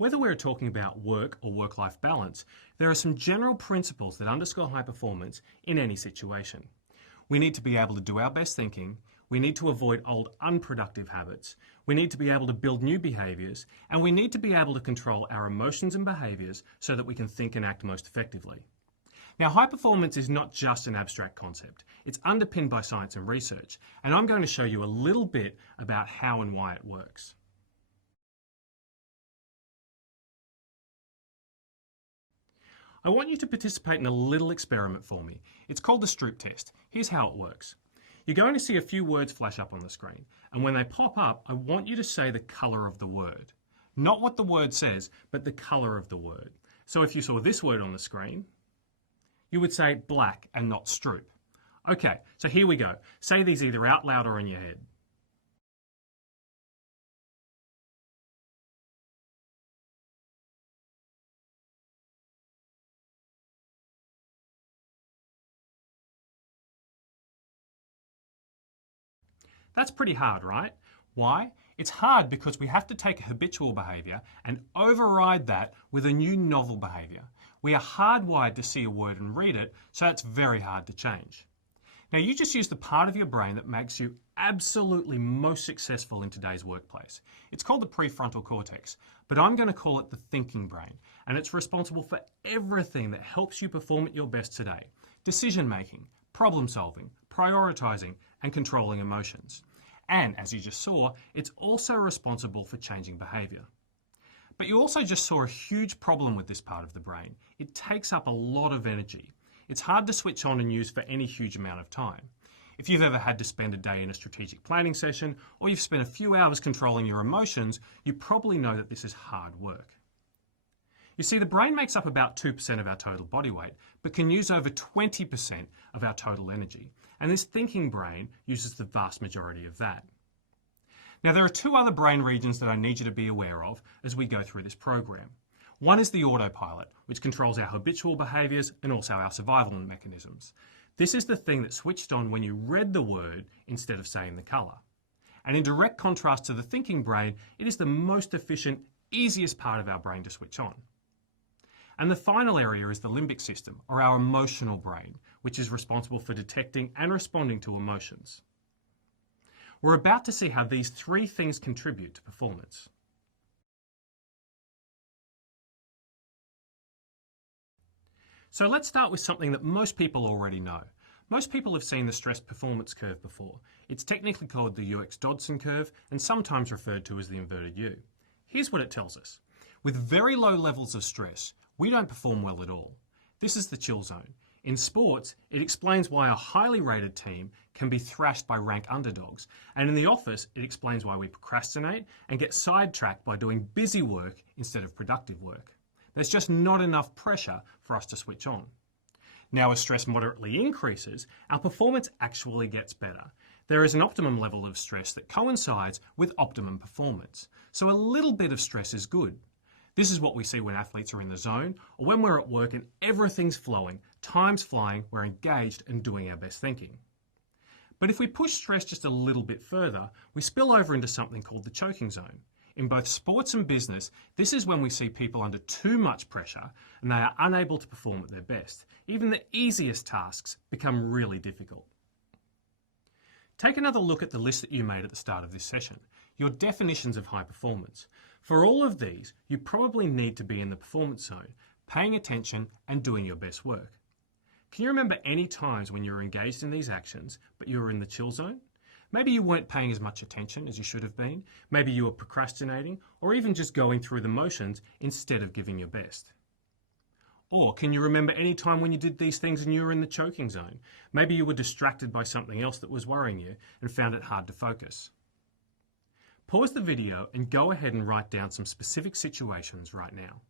Whether we're talking about work or work-life balance, there are some general principles that underscore high performance in any situation. We need to be able to do our best thinking, we need to avoid old unproductive habits, we need to be able to build new behaviours, and we need to be able to control our emotions and behaviours so that we can think and act most effectively. Now, high performance is not just an abstract concept. It's underpinned by science and research, and I'm going to show you a little bit about how and why it works. I want you to participate in a little experiment for me. It's called the Stroop test. Here's how it works. You're going to see a few words flash up on the screen, and when they pop up, I want you to say the colour of the word. Not what the word says, but the colour of the word. So if you saw this word on the screen, you would say black and not Stroop. Okay, so here we go. Say these either out loud or in your head. That's pretty hard, right? Why? It's hard because we have to take a habitual behaviour and override that with a new novel behaviour. We are hardwired to see a word and read it, so it's very hard to change. Now you just use the part of your brain that makes you absolutely most successful in today's workplace. It's called the prefrontal cortex, but I'm going to call it the thinking brain, and it's responsible for everything that helps you perform at your best today. Decision making, problem solving, prioritising, and controlling emotions. And as you just saw, it's also responsible for changing behaviour. But you also just saw a huge problem with this part of the brain. It takes up a lot of energy. It's hard to switch on and use for any huge amount of time. If you've ever had to spend a day in a strategic planning session, or you've spent a few hours controlling your emotions, you probably know that this is hard work. You see, the brain makes up about 2% of our total body weight, but can use over 20% of our total energy. And this thinking brain uses the vast majority of that. Now, there are two other brain regions that I need you to be aware of as we go through this program. One is the autopilot, which controls our habitual behaviours and also our survival mechanisms. This is the thing that switched on when you read the word instead of saying the colour. And in direct contrast to the thinking brain, it is the most efficient, easiest part of our brain to switch on. And the final area is the limbic system, or our emotional brain, which is responsible for detecting and responding to emotions. We're about to see how these three things contribute to performance. So let's start with something that most people already know. Most people have seen the stress performance curve before. It's technically called the UX-Dodson curve and sometimes referred to as the inverted U. Here's what it tells us. With very low levels of stress, we don't perform well at all. This is the chill zone. In sports, it explains why a highly rated team can be thrashed by rank underdogs. And in the office, it explains why we procrastinate and get sidetracked by doing busy work instead of productive work. There's just not enough pressure for us to switch on. Now, as stress moderately increases, our performance actually gets better. There is an optimum level of stress that coincides with optimum performance. So a little bit of stress is good. This is what we see when athletes are in the zone or when we're at work and everything's flowing, time's flying, we're engaged and doing our best thinking. But if we push stress just a little bit further, we spill over into something called the choking zone. In both sports and business, this is when we see people under too much pressure and they are unable to perform at their best. Even the easiest tasks become really difficult. Take another look at the list that you made at the start of this session, your definitions of high performance. For all of these, you probably need to be in the performance zone, paying attention and doing your best work. Can you remember any times when you were engaged in these actions, but you were in the chill zone? Maybe you weren't paying as much attention as you should have been. Maybe you were procrastinating or even just going through the motions instead of giving your best. Or can you remember any time when you did these things and you were in the choking zone? Maybe you were distracted by something else that was worrying you and found it hard to focus. Pause the video and go ahead and write down some specific situations right now.